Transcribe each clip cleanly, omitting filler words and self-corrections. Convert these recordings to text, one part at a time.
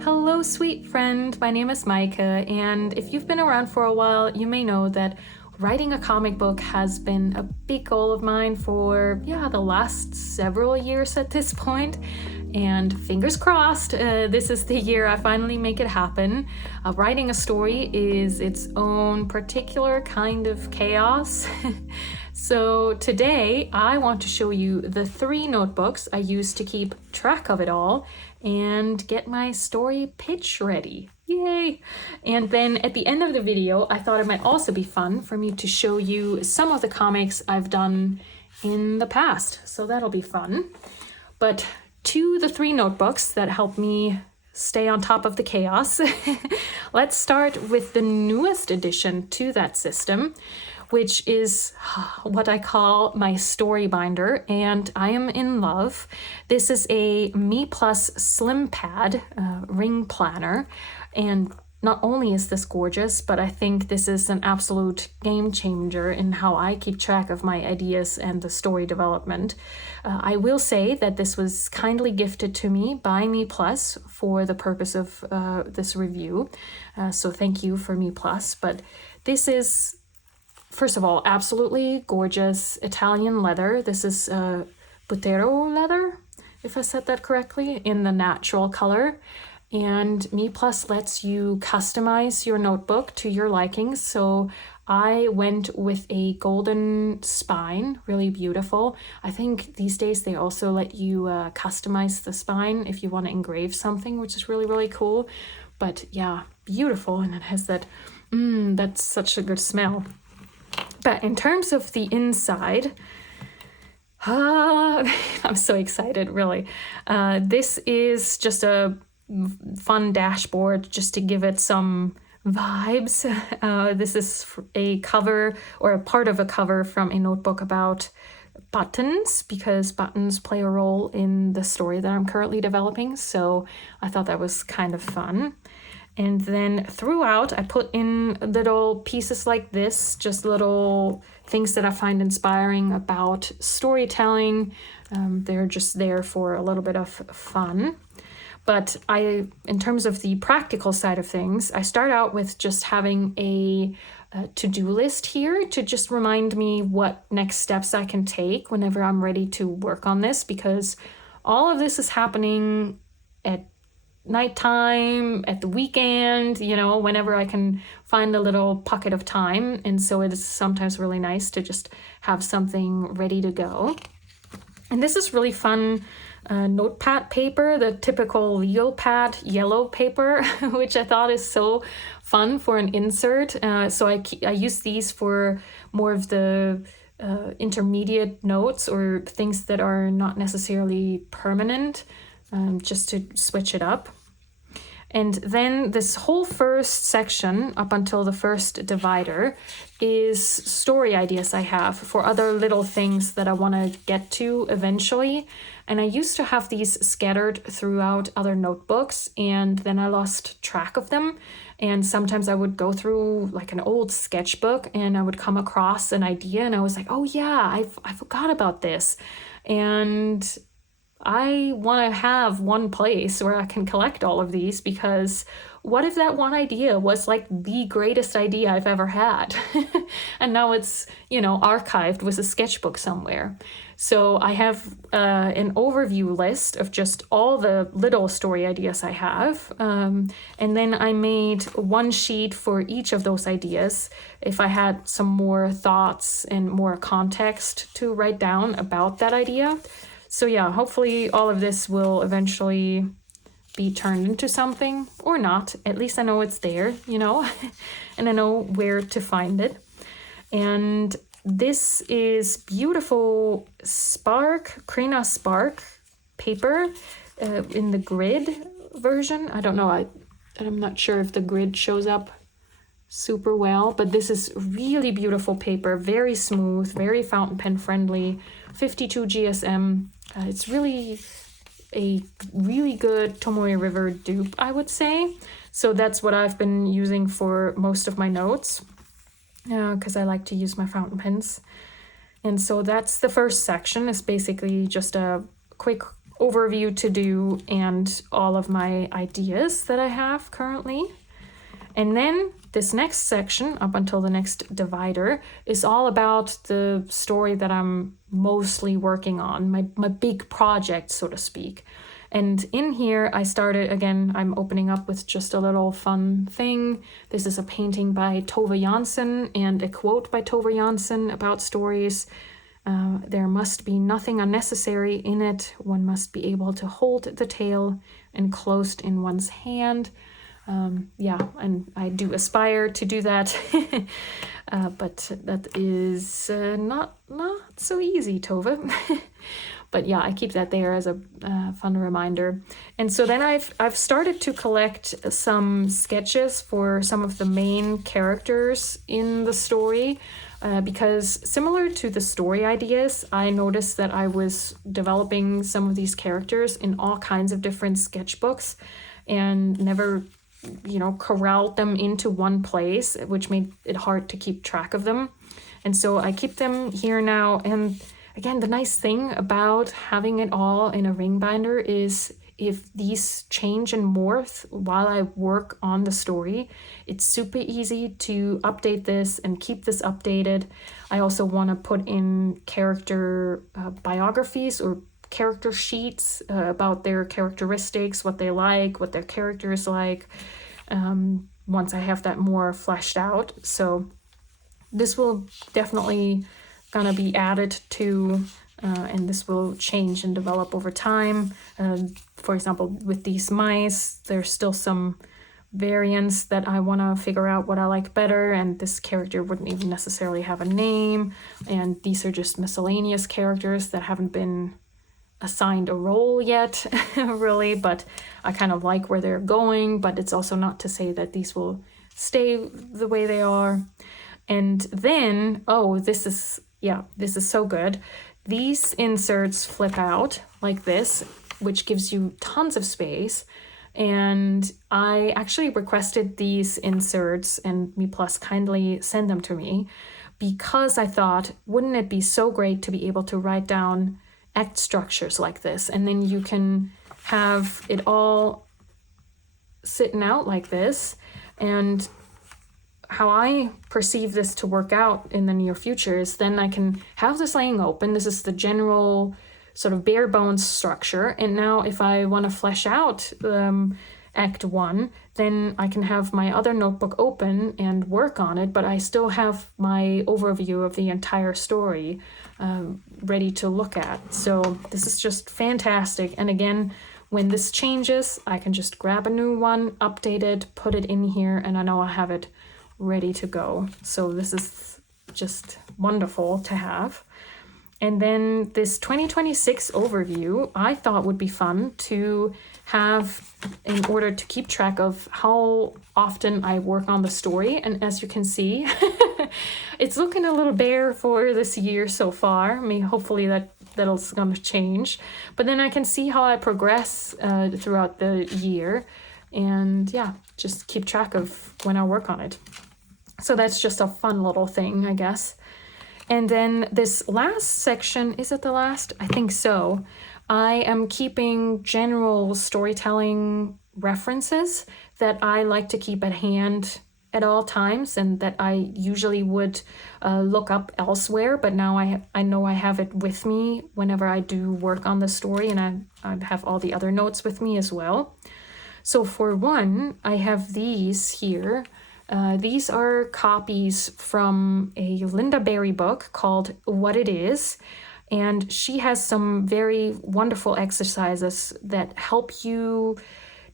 Hello, sweet friend. My name is Maike, and if you've been around for a while, you may know that writing a comic book has been a big goal of mine for, the last several years at this point. And fingers crossed, this is the year I finally make it happen. Writing a story is its own particular kind of chaos. So today I want to show you the 3 notebooks I use to keep track of it all and get my story pitch ready. Yay! And then at the end of the video, I thought it might also be fun for me to show you some of the comics I've done in the past. So that'll be fun. But to the 3 notebooks that help me stay on top of the chaos, let's start with the newest addition to that system, which is what I call my story binder, and I am in love. This is a Me Plus SlimPad ring planner, and not only is this gorgeous, but I think this is an absolute game changer in how I keep track of my ideas and the story development. I will say that this was kindly gifted to me by Me Plus for the purpose of this review, so thank you for Me Plus. But this is, first of all, absolutely gorgeous Italian leather. This is Butero leather, if I said that correctly, in the natural color. And Me Plus lets you customize your notebook to your likings. So I went with a golden spine, really beautiful. I think these days they also let you customize the spine if you want to engrave something, which is really, really cool. But yeah, beautiful. And it has that, that's such a good smell. But in terms of the inside, I'm so excited, really. This is just a fun dashboard just to give it some vibes. This is a cover or a part of a cover from a notebook about buttons, because buttons play a role in the story that I'm currently developing. So I thought that was kind of fun. And then throughout, I put in little pieces like this, just little things that I find inspiring about storytelling. They're just there for a little bit of fun. But in terms of the practical side of things, I start out with just having a to-do list here to just remind me what next steps I can take whenever I'm ready to work on this, because all of this is happening at nighttime, at the weekend, whenever I can find a little pocket of time. And so it is sometimes really nice to just have something ready to go. And this is really fun notepad paper, the typical legal pad yellow paper, which I thought is so fun for an insert. So I use these for more of the intermediate notes or things that are not necessarily permanent, just to switch it up. And then this whole first section, up until the first divider, is story ideas I have for other little things that I want to get to eventually. And I used to have these scattered throughout other notebooks, and then I lost track of them. And sometimes I would go through like an old sketchbook and I would come across an idea and I was like, oh yeah, I forgot about this. And I want to have one place where I can collect all of these, because what if that one idea was like the greatest idea I've ever had? And now it's, archived with a sketchbook somewhere. So I have an overview list of just all the little story ideas I have. And then I made one sheet for each of those ideas if I had some more thoughts and more context to write down about that idea. So yeah, hopefully all of this will eventually be turned into something, or not. At least I know it's there, and I know where to find it. And this is beautiful Krina Spark paper in the grid version. I don't know, I'm not sure if the grid shows up super well, but this is really beautiful paper, very smooth, very fountain pen friendly, 52 GSM. It's really a really good Tomoe River dupe, I would say. So that's what I've been using for most of my notes, because I like to use my fountain pens. And so that's the first section. It's basically just a quick overview to do and all of my ideas that I have currently. And then this next section, up until the next divider, is all about the story that I'm mostly working on, my big project, so to speak. And in here, I started, again, I'm opening up with just a little fun thing. This is a painting by Tove Jansson and a quote by Tove Jansson about stories. There must be nothing unnecessary in it. One must be able to hold the tale enclosed in one's hand. And I do aspire to do that, but that is not so easy, Tove. But yeah, I keep that there as a fun reminder. And so then I've started to collect some sketches for some of the main characters in the story, because similar to the story ideas, I noticed that I was developing some of these characters in all kinds of different sketchbooks and never corralled them into one place, which made it hard to keep track of them. And so I keep them here now. And again, the nice thing about having it all in a ring binder is if these change and morph while I work on the story, it's super easy to update this and keep this updated. I also want to put in character biographies or character sheets about their characteristics, what they like, what their character is like, once I have that more fleshed out. So this will definitely gonna be added to, and this will change and develop over time. For example, with these mice, there's still some variants that I want to figure out what I like better, and this character wouldn't even necessarily have a name, and these are just miscellaneous characters that haven't been assigned a role yet, really, but I kind of like where they're going, but it's also not to say that these will stay the way they are. And then, this is so good. These inserts flip out like this, which gives you tons of space. And I actually requested these inserts, and Me Plus kindly sent them to me, because I thought, wouldn't it be so great to be able to write down act structures like this, and then you can have it all sitting out like this. And how I perceive this to work out in the near future is then I can have this laying open. This is the general sort of bare bones structure, and now if I want to flesh out Act 1, then I can have my other notebook open and work on it, but I still have my overview of the entire story ready to look at. So this is just fantastic. And again, when this changes, I can just grab a new one, update it, put it in here, and I know I have it ready to go. So this is just wonderful to have. And then this 2026 overview, I thought would be fun to have in order to keep track of how often I work on the story. And as you can see, it's looking a little bare for this year so far. I mean, hopefully that'll going to change. But then I can see how I progress throughout the year. And yeah, just keep track of when I work on it. So that's just a fun little thing, I guess. And then this last section, is it the last? I think so. I am keeping general storytelling references that I like to keep at hand at all times, and that I usually would look up elsewhere, but now I know I have it with me whenever I do work on the story, and I have all the other notes with me as well. So for one, I have these here. These are copies from a Linda Berry book called What It Is, and she has some very wonderful exercises that help you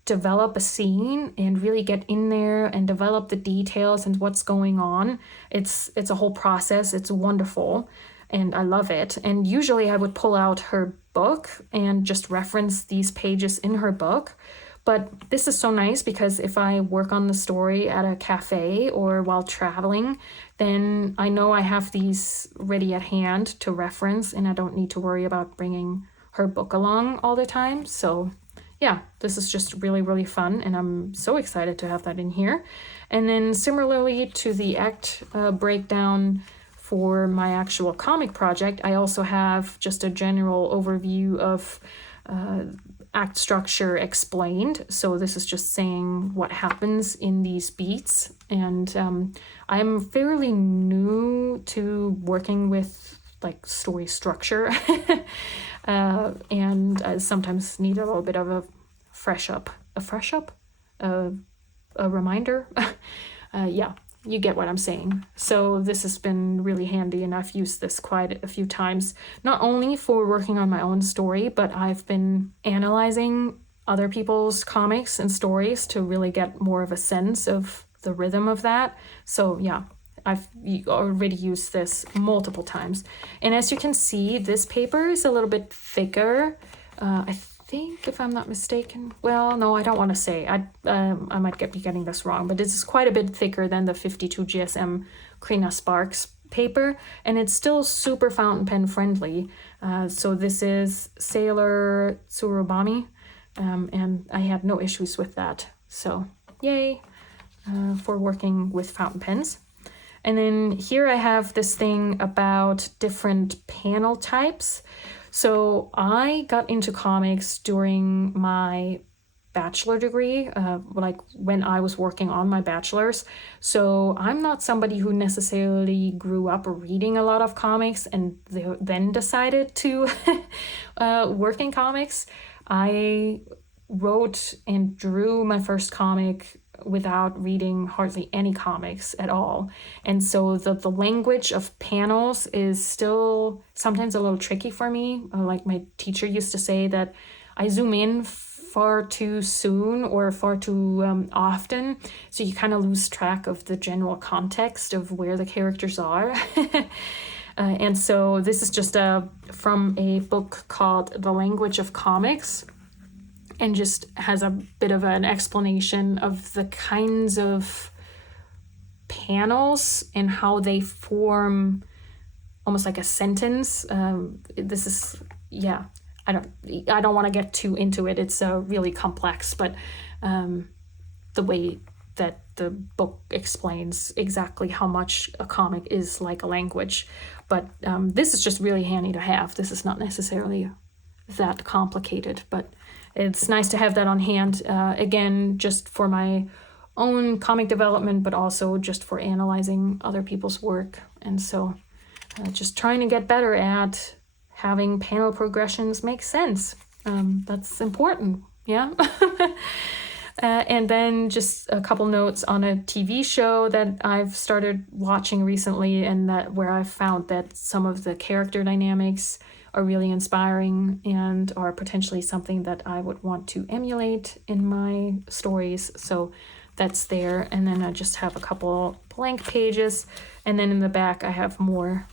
develop a scene and really get in there and develop the details and what's going on. It's a whole process. It's wonderful, and I love it. And usually I would pull out her book and just reference these pages in her book. But this is so nice because if I work on the story at a cafe or while traveling, then I know I have these ready at hand to reference, and I don't need to worry about bringing her book along all the time. So yeah, this is just really, really fun, and I'm so excited to have that in here. And then similarly to the act breakdown for my actual comic project, I also have just a general overview of act structure explained. So this is just saying what happens in these beats. And I'm fairly new to working with like story structure and I sometimes need a little bit of a reminder. Yeah, you get what I'm saying. So this has been really handy, and I've used this quite a few times, not only for working on my own story, but I've been analyzing other people's comics and stories to really get more of a sense of the rhythm of that. So yeah, I've already used this multiple times. And as you can see, this paper is a little bit thicker. I think, if I'm not mistaken, well, no, I don't want to say. I might be getting this wrong, but this is quite a bit thicker than the 52 GSM Krina Sparks paper, and it's still super fountain pen friendly. So this is Sailor Tsurubami, and I had no issues with that. So yay for working with fountain pens. And then here I have this thing about different panel types. So I got into comics during my bachelor degree, like when I was working on my bachelor's. So I'm not somebody who necessarily grew up reading a lot of comics and then decided to work in comics. I wrote and drew my first comic without reading hardly any comics at all. And so the language of panels is still sometimes a little tricky for me. Like my teacher used to say that I zoom in far too soon or far too often, so you kind of lose track of the general context of where the characters are. And so this is just from a book called The Language of Comics, and just has a bit of an explanation of the kinds of panels and how they form almost like a sentence. This is, yeah, I don't want to get too into it. It's really complex, but the way that the book explains exactly how much a comic is like a language. But this is just really handy to have. This is not necessarily that complicated, but it's nice to have that on hand, again, just for my own comic development, but also just for analyzing other people's work. And so just trying to get better at having panel progressions make sense. That's important, yeah? And then just a couple notes on a TV show that I've started watching recently, and that where I've found that some of the character dynamics are really inspiring and are potentially something that I would want to emulate in my stories. So that's there. And then I just have a couple blank pages. And then in the back, I have more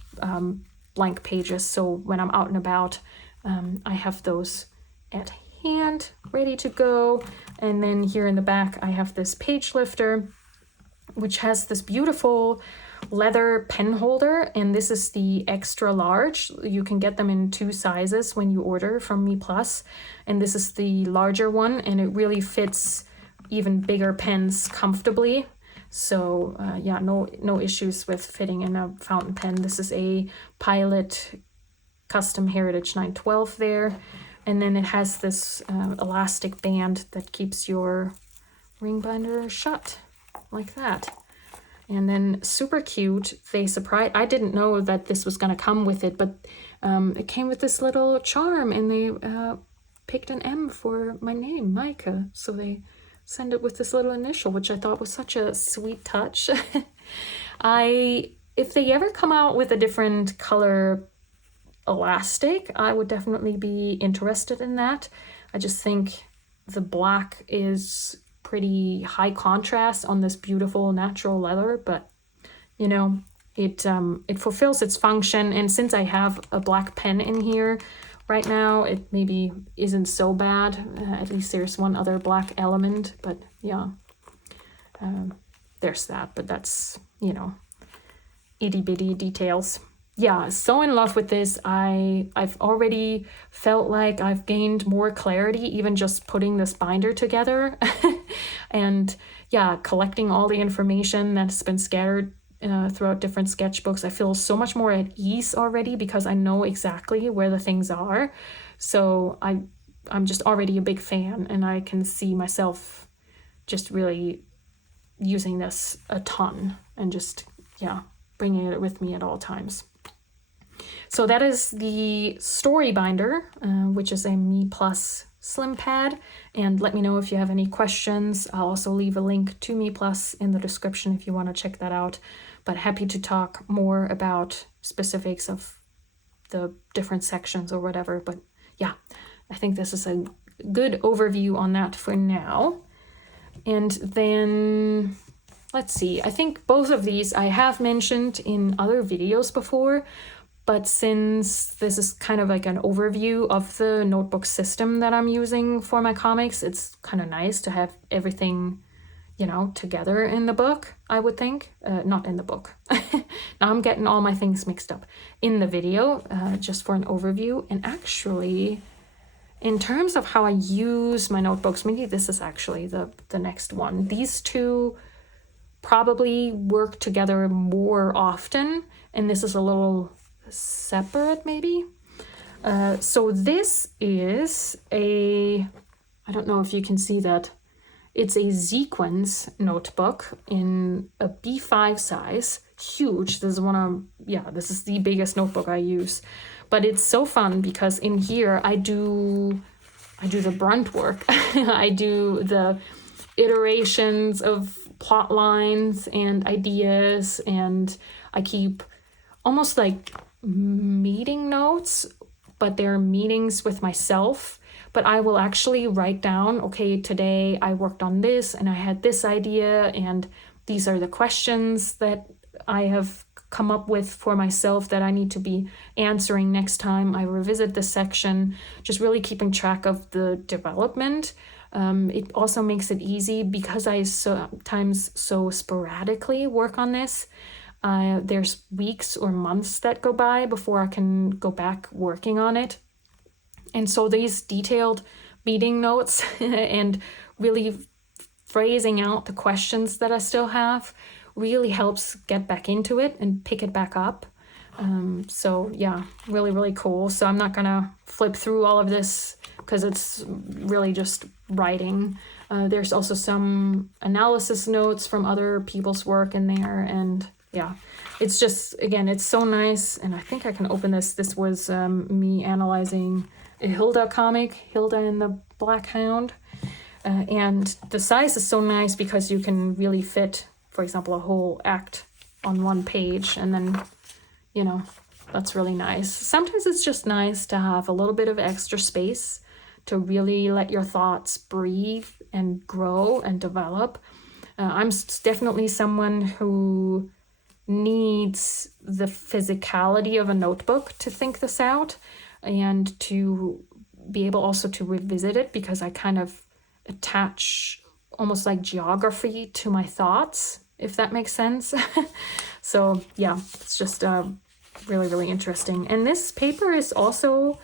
blank pages. So when I'm out and about, I have those at hand, ready to go. And then here in the back, I have this page lifter, which has this beautiful leather pen holder, and this is the extra large. You can get them in 2 sizes when you order from Me Plus, and this is the larger one, and it really fits even bigger pens comfortably. So yeah, no issues with fitting in a fountain pen. This is a Pilot Custom Heritage 912 there, and then it has this elastic band that keeps your ring binder shut like that. And then super cute, I didn't know that this was going to come with it, but it came with this little charm, and they picked an M for my name, Maike. So they send it with this little initial, which I thought was such a sweet touch. If they ever come out with a different color elastic, I would definitely be interested in that. I just think the black is pretty high contrast on this beautiful natural leather, but you know, it fulfills its function. And since I have a black pen in here right now, it maybe isn't so bad. At least there's one other black element, but yeah, there's that. But that's, you know, itty bitty details. Yeah, so in love with this. I've already felt like I've gained more clarity even just putting this binder together. And yeah, collecting all the information that's been scattered throughout different sketchbooks. I feel so much more at ease already because I know exactly where the things are. So I I'm just already a big fan, and I can see myself just really using this a ton and just, bringing it with me at all times. So that is the story binder, which is a Me Plus SlimPad. And let me know if you have any questions. I'll also leave a link to Me Plus in the description if you want to check that out. But happy to talk more about specifics of the different sections or whatever. But yeah, I think this is a good overview on that for now. And then, let's see, I think both of these I have mentioned in other videos before, but since this is kind of like an overview of the notebook system that I'm using for my comics, it's kind of nice to have everything, together in the book, I would think. Not in the book. Now I'm getting all my things mixed up. In the video, just for an overview. And actually, in terms of how I use my notebooks, maybe this is actually the next one. These two probably work together more often, and this is a little separate maybe. So this is I don't know if you can see that. It's a sequence notebook in a B5 size, huge. This is the biggest notebook I use. But it's so fun because in here I do the brunt work. I do the iterations of plot lines and ideas, and I keep almost like meeting notes, but they're meetings with myself. But I will actually write down, okay, today I worked on this and I had this idea, and these are the questions that I have come up with for myself that I need to be answering next time I revisit this section, just really keeping track of the development. It also makes it easy because I sometimes so sporadically work on this. There's weeks or months that go by before I can go back working on it. And so these detailed meeting notes and really phrasing out the questions that I still have really helps get back into it and pick it back up. So yeah, really, really cool. So I'm not gonna flip through all of this because it's really just writing. There's also some analysis notes from other people's work in there, and yeah, it's just, again, it's so nice. And I think I can open this. This was me analyzing a Hilda comic, Hilda and the Black Hound. And the size is so nice because you can really fit, for example, a whole act on one page, and then, that's really nice. Sometimes it's just nice to have a little bit of extra space to really let your thoughts breathe and grow and develop. I'm definitely someone who needs the physicality of a notebook to think this out and to be able also to revisit it, because I kind of attach almost like geography to my thoughts, if that makes sense. So yeah, it's just really, really interesting. And this paper is also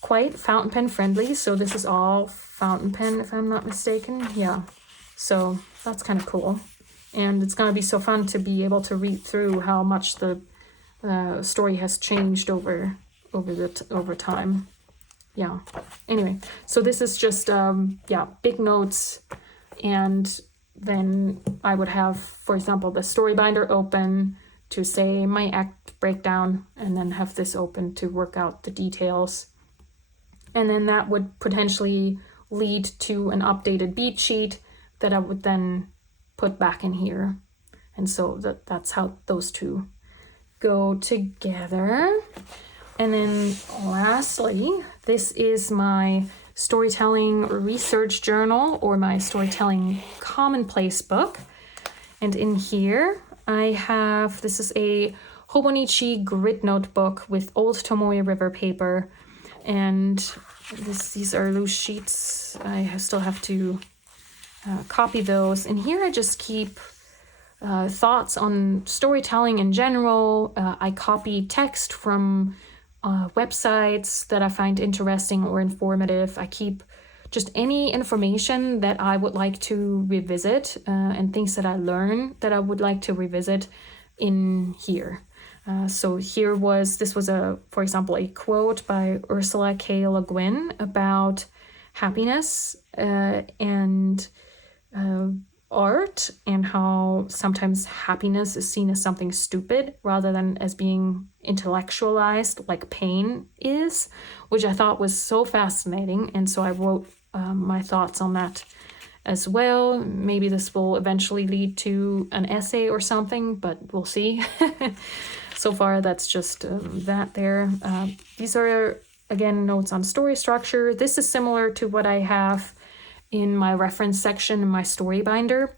quite fountain pen friendly. So this is all fountain pen, if I'm not mistaken. Yeah, so that's kind of cool. And it's going to be so fun to be able to read through how much the story has changed over time. Yeah. Anyway, so this is just big notes, and then I would have, for example, the story binder open to say my act breakdown, and then have this open to work out the details. And then that would potentially lead to an updated beat sheet that I would then put back in here. And so that's how those two go together. And then lastly, this is my storytelling research journal, or my storytelling commonplace book. And in here I have, this is a Hobonichi grid notebook with old Tomoe River paper. And these are loose sheets. I still have to copy those. And here I just keep thoughts on storytelling in general. I copy text from websites that I find interesting or informative. I keep just any information that I would like to revisit, and things that I learn that I would like to revisit in here. So this was for example, a quote by Ursula K. Le Guin about happiness and art, and how sometimes happiness is seen as something stupid rather than as being intellectualized like pain is, which I thought was so fascinating. And so I wrote my thoughts on that as well. Maybe this will eventually lead to an essay or something, but we'll see. So far, that's just that there. These are, again, notes on story structure. This is similar to what I have in my reference section in my story binder,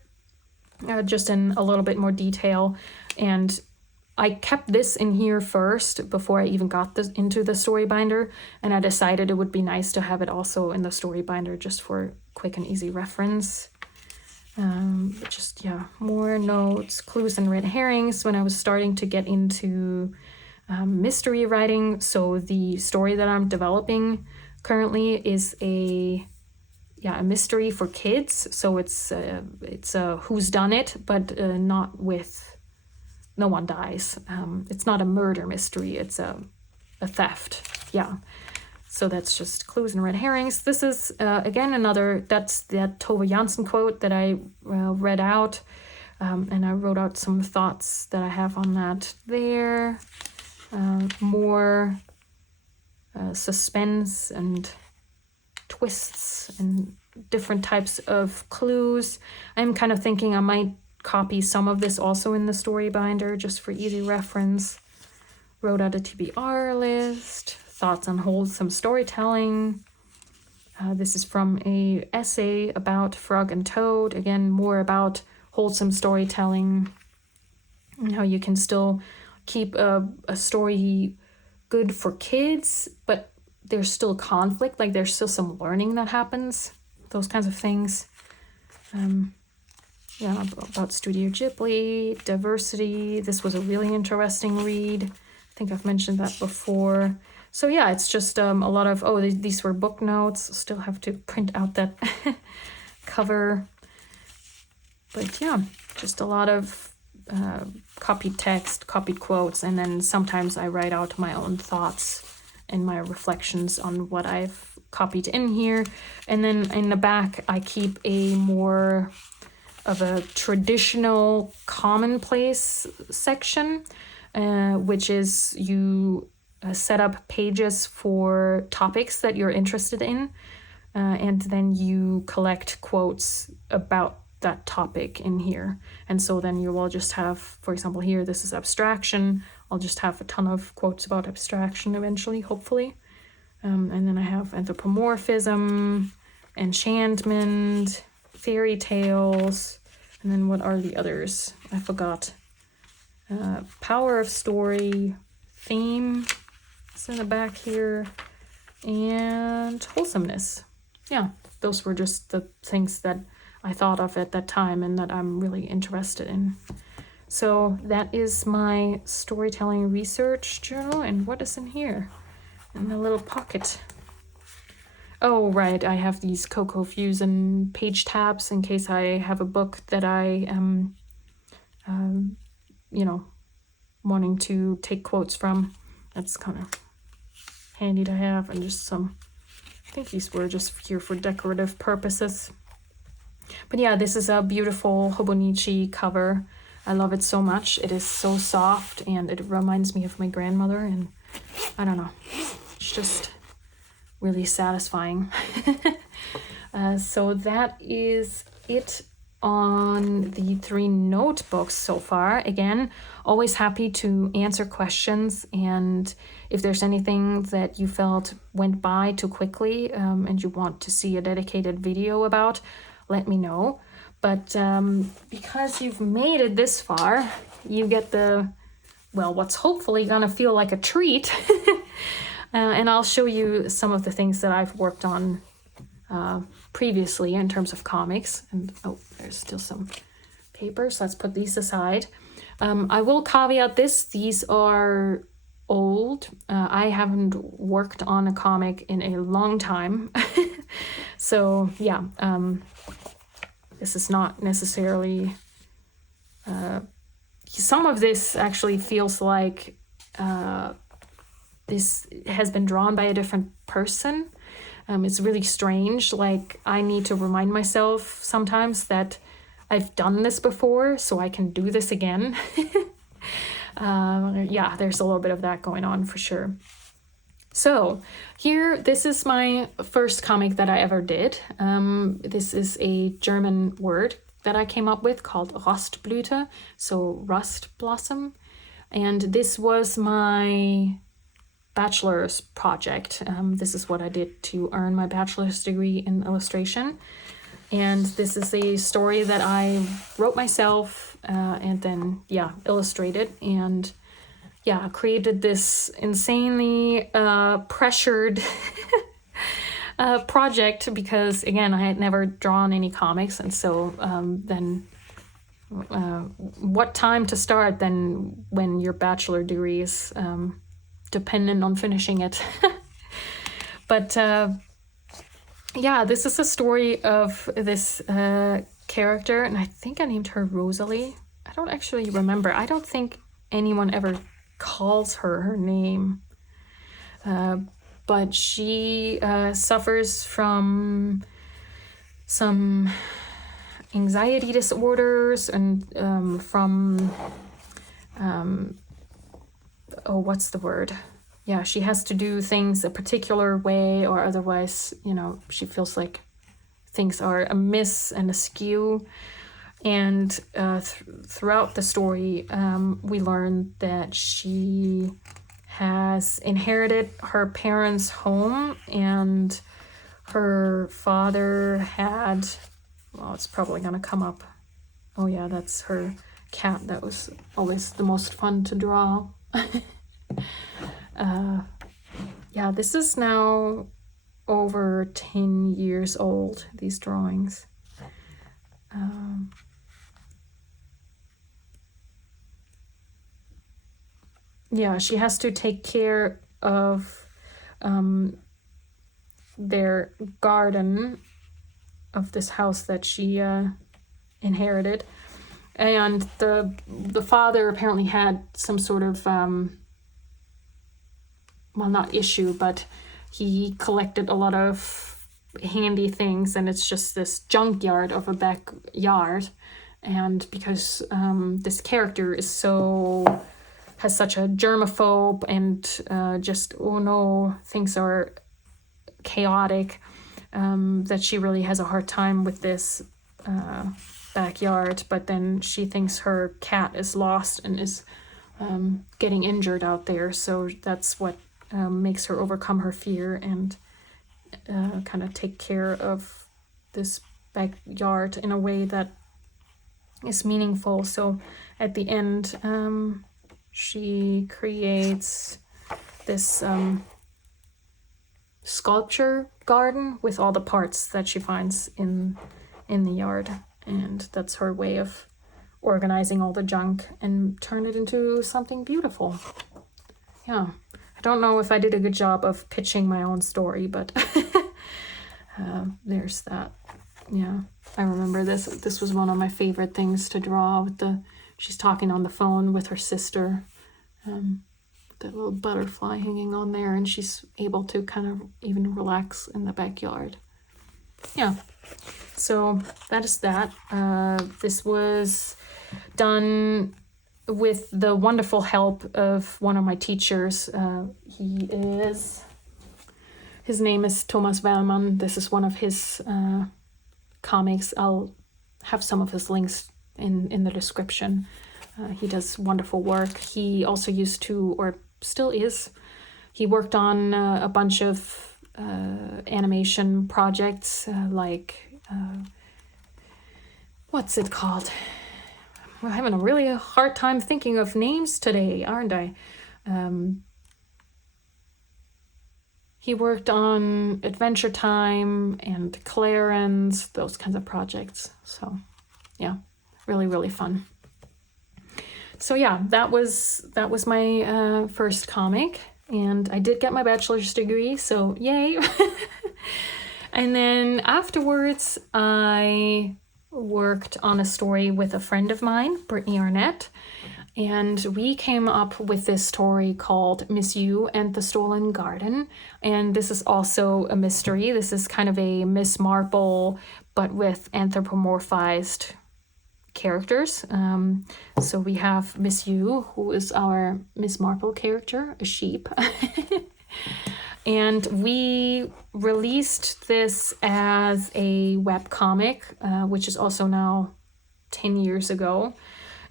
just in a little bit more detail. And I kept this in here first before I even got this into the story binder, and I decided it would be nice to have it also in the story binder just for quick and easy reference. Just, yeah, more notes, clues, and red herrings when I was starting to get into mystery writing. So the story that I'm developing currently is a mystery for kids. So it's a whodunit, but not with no one dies. It's not a murder mystery. It's a theft. Yeah. So that's just clues and red herrings. This is, again, that's that Tove Jansson quote that I read out. And I wrote out some thoughts that I have on that there. More suspense and twists and different types of clues. I'm kind of thinking I might copy some of this also in the story binder just for easy reference. Wrote out a TBR list. Thoughts on wholesome storytelling. This is from a essay about Frog and Toad. Again, more about wholesome storytelling and how you can still keep a story good for kids, but there's still conflict, like there's still some learning that happens, those kinds of things. About Studio Ghibli, diversity. This was a really interesting read. I think I've mentioned that before. So yeah, it's just a lot of, these were book notes. Still have to print out that cover. But yeah, just a lot of copied text, copied quotes, and then sometimes I write out my own thoughts and my reflections on what I've copied in here. And then in the back, I keep a more of a traditional commonplace section, which is you set up pages for topics that you're interested in, and then you collect quotes about that topic in here. And so then you will just have, for example, here, this is abstraction. I'll just have a ton of quotes about abstraction eventually, hopefully. And then I have anthropomorphism, enchantment, fairy tales, and then what are the others? I forgot. Power of story, theme, it's in the back here, and wholesomeness. Yeah, those were just the things that I thought of at that time and that I'm really interested in. So that is my storytelling research journal. And what is in here? In the little pocket. Oh, right. I have these Cocoa Fusion page tabs in case I have a book that I am, wanting to take quotes from. That's kind of handy to have. And just I think these were just here for decorative purposes. But yeah, this is a beautiful Hobonichi cover. I love it so much. It is so soft and it reminds me of my grandmother, and I don't know, it's just really satisfying. So that is it on the 3 notebooks so far. Again, always happy to answer questions, and if there's anything that you felt went by too quickly and you want to see a dedicated video about, let me know. But because you've made it this far, you get what's hopefully gonna feel like a treat. And I'll show you some of the things that I've worked on previously in terms of comics. And there's still some papers. Let's put these aside. I will caveat this. These are old. I haven't worked on a comic in a long time. So yeah, this is not necessarily... some of this actually feels like this has been drawn by a different person. It's really strange. Like, I need to remind myself sometimes that I've done this before, so I can do this again. Yeah, there's a little bit of that going on for sure. So here, this is my first comic that I ever did. This is a German word that I came up with called Rostblüte, so rust blossom. And this was my bachelor's project. This is what I did to earn my bachelor's degree in illustration. And this is a story that I wrote myself and then, illustrated. And created this insanely pressured project because, again, I had never drawn any comics. And so then what time to start then when your bachelor degree is dependent on finishing it. But this is a story of this character, and I think I named her Rosalie. I don't actually remember. I don't think anyone ever calls her name. But she suffers from some anxiety disorders and from what's the word? Yeah, she has to do things a particular way, or otherwise, she feels like things are amiss and askew. And throughout the story, we learn that she has inherited her parents' home, and her father had, well, it's probably going to come up. Oh yeah, that's her cat. That was always the most fun to draw. This is now over 10 years old, these drawings. She has to take care of their garden of this house that she inherited. And the father apparently had some sort of, not issue, but he collected a lot of handy things, and it's just this junkyard of a backyard. And because this character has such a germaphobe and things are chaotic, that she really has a hard time with this backyard. But then she thinks her cat is lost and is getting injured out there, so that's what makes her overcome her fear and kind of take care of this backyard in a way that is meaningful. So at the end, she creates this sculpture garden with all the parts that she finds in the yard, and that's her way of organizing all the junk and turn it into something beautiful. I don't know if I did a good job of pitching my own story, but there's that. I remember this. This was one of my favorite things to draw. She's talking on the phone with her sister, that little butterfly hanging on there, and she's able to kind of even relax in the backyard. So that is that. This was done with the wonderful help of one of my teachers. His name is Thomas Wellman. This is one of his comics. I'll have some of his links in the description. He does wonderful work. He also used to, or still is, he worked on a bunch of animation projects, what's it called? I'm having a really hard time thinking of names today, aren't I? He worked on Adventure Time and Clarence, those kinds of projects. So, really, really fun. So that was my first comic, and I did get my bachelor's degree, so yay. And then afterwards, I worked on a story with a friend of mine, Brittany Arnett, And we came up with this story called Miss You and the Stolen Garden. And this is also a mystery. This is kind of a Miss Marple, but with anthropomorphized characters. So we have Miss You, who is our Miss Marple character, a sheep. And we released this as a webcomic, which is also now 10 years ago.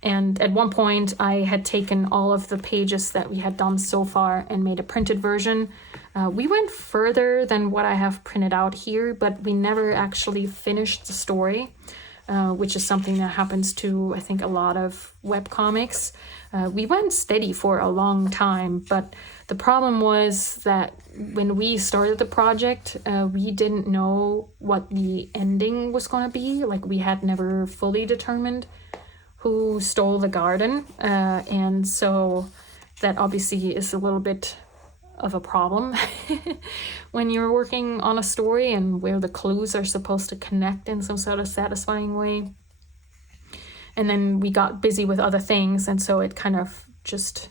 And at one point, I had taken all of the pages that we had done so far and made a printed version. We went further than what I have printed out here, but we never actually finished the story, which is something that happens to, I think, a lot of webcomics. We went steady for a long time, but the problem was that when we started the project, we didn't know what the ending was going to be. Like, we had never fully determined who stole the garden, and so that obviously is a little bit of a problem when you're working on a story and where the clues are supposed to connect in some sort of satisfying way. And then we got busy with other things, and so it kind of just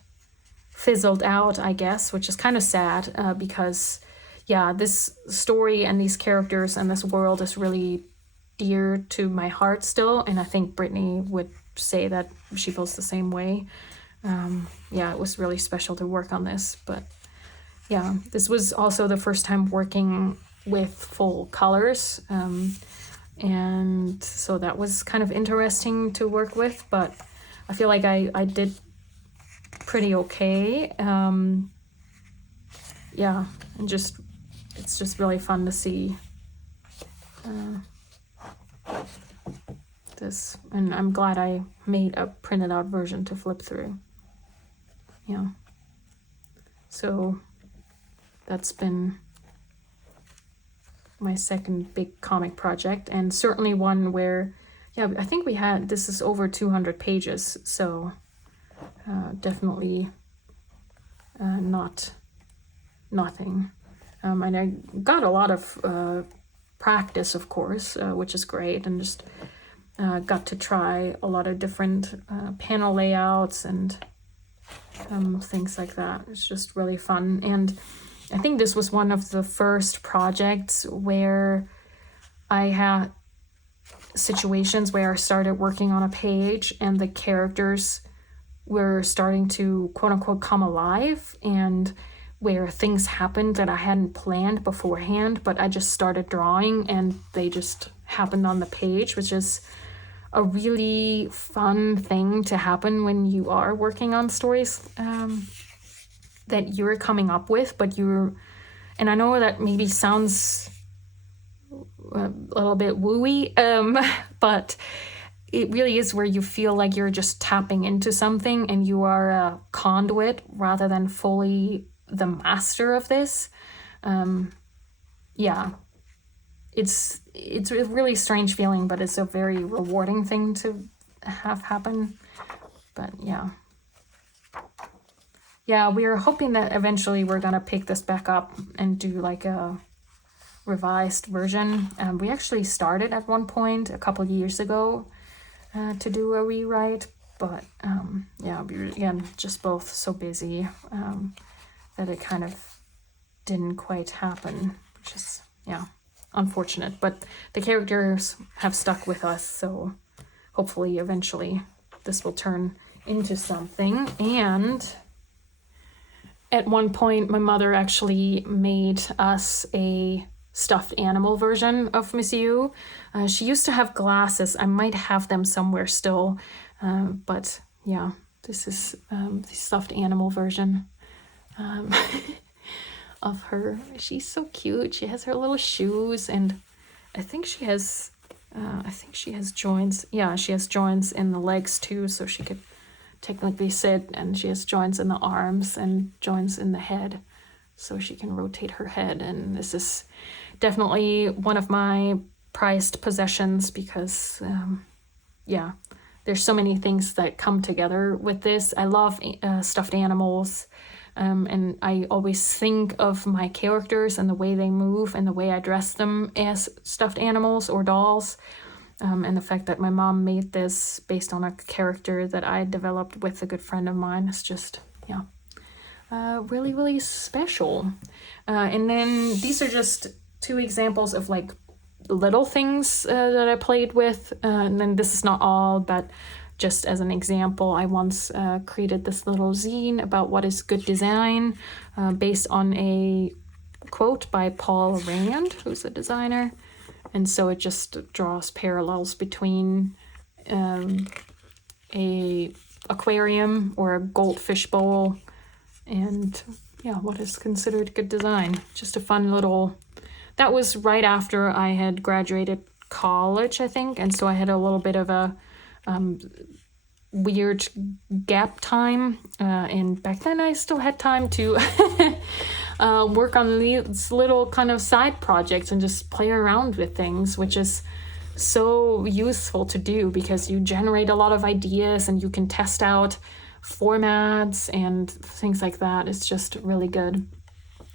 fizzled out, I guess, which is kind of sad, because yeah, this story and these characters and this world is really dear to my heart still, and I think Brittany would say that she feels the same way. Yeah, it was really special to work on this, but yeah, this was also the first time working with full colors, and so that was kind of interesting to work with, but I feel like I did pretty okay. Yeah, and it's just really fun to see this, and I'm glad I made a printed out version to flip through. Yeah, so that's been my second big comic project, and certainly one where, yeah, I think this is over 200 pages, so definitely not nothing. And I got a lot of practice, of course, which is great, and just got to try a lot of different panel layouts and things like that. It's just really fun. And I think this was one of the first projects where I had situations where I started working on a page and the characters were starting to quote unquote come alive, and where things happened that I hadn't planned beforehand, but I just started drawing and they just happened on the page, which is a really fun thing to happen when you are working on stories that you're coming up with, but and I know that maybe sounds a little bit wooey, but it really is where you feel like you're just tapping into something and you are a conduit rather than fully the master of this. Yeah, it's a really strange feeling, but it's a very rewarding thing to have happen. But yeah, we're hoping that eventually we're gonna pick this back up and do like a revised version. We actually started at one point a couple years ago to do a rewrite, but yeah, we were, again, just both so busy that it kind of didn't quite happen, which is, yeah, unfortunate. But the characters have stuck with us, so hopefully eventually this will turn into something. And at one point, my mother actually made us a stuffed animal version of Miss You. She used to have glasses. I might have them somewhere still, but yeah, this is the stuffed animal version of her. She's so cute. She has her little shoes, and I think she has joints. Yeah, she has joints in the legs too, so she could technically sit, and she has joints in the arms and joints in the head, so she can rotate her head. And this is definitely one of my prized possessions because yeah, there's so many things that come together with this. I love stuffed animals, and I always think of my characters and the way they move and the way I dress them as stuffed animals or dolls. And the fact that my mom made this based on a character that I developed with a good friend of mine is just, yeah, really, really special. And then these are just 2 examples of like little things that I played with. And then this is not all, but just as an example, I once created this little zine about what is good design based on a quote by Paul Rand, who's a designer. And so it just draws parallels between a aquarium or a goldfish bowl and, yeah, what is considered good design. Just a fun little... That was right after I had graduated college, I think. And so I had a little bit of a weird gap time. And back then I still had time to work on these little kind of side projects and just play around with things, which is so useful to do because you generate a lot of ideas and you can test out formats and things like that. It's just really good.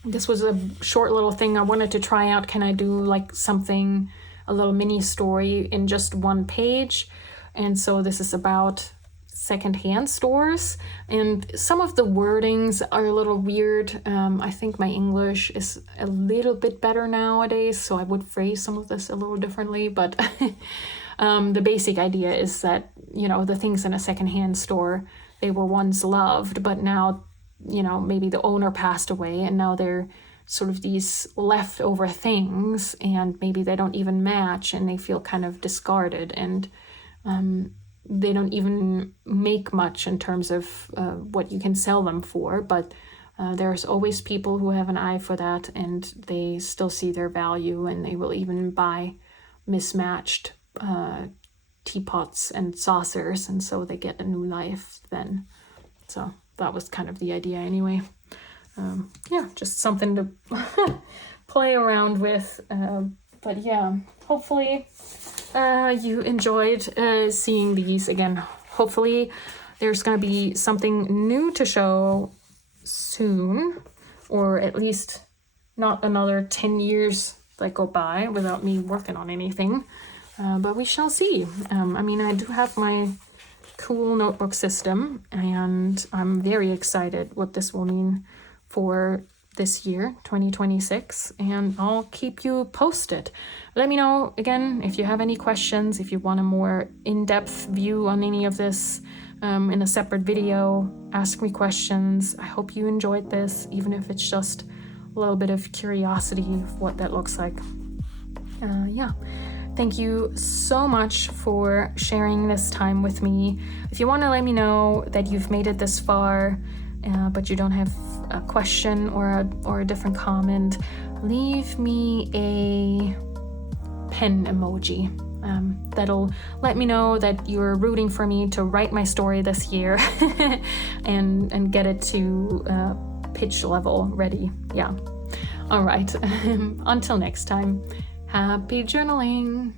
This was a short little thing I wanted to try out. Can I do like something, a little mini story in just 1 page? And so this is about secondhand stores, and some of the wordings are a little weird. I think my English is a little bit better nowadays, so I would phrase some of this a little differently, but the basic idea is that, you know, the things in a secondhand store, they were once loved, but now, you know, maybe the owner passed away and now they're sort of these leftover things and maybe they don't even match and they feel kind of discarded, and they don't even make much in terms of what you can sell them for, but there's always people who have an eye for that and they still see their value and they will even buy mismatched teapots and saucers, and so they get a new life then. So that was kind of the idea anyway. Yeah, just something to play around with. But yeah, hopefully you enjoyed seeing these again. Hopefully there's going to be something new to show soon, or at least not another 10 years that go by without me working on anything. But we shall see. I mean, I do have my cool notebook system, and I'm very excited what this will mean for this year, 2026, and I'll keep you posted. Let me know, again, if you have any questions, if you want a more in-depth view on any of this in a separate video. Ask me questions. I hope you enjoyed this, even if it's just a little bit of curiosity of what that looks like. Yeah. Thank you so much for sharing this time with me. If you want to let me know that you've made it this far, but you don't have a question or a different comment, leave me a pen emoji. That'll let me know that you're rooting for me to write my story this year and get it to pitch level ready. Yeah. All right. Until next time. Happy journaling!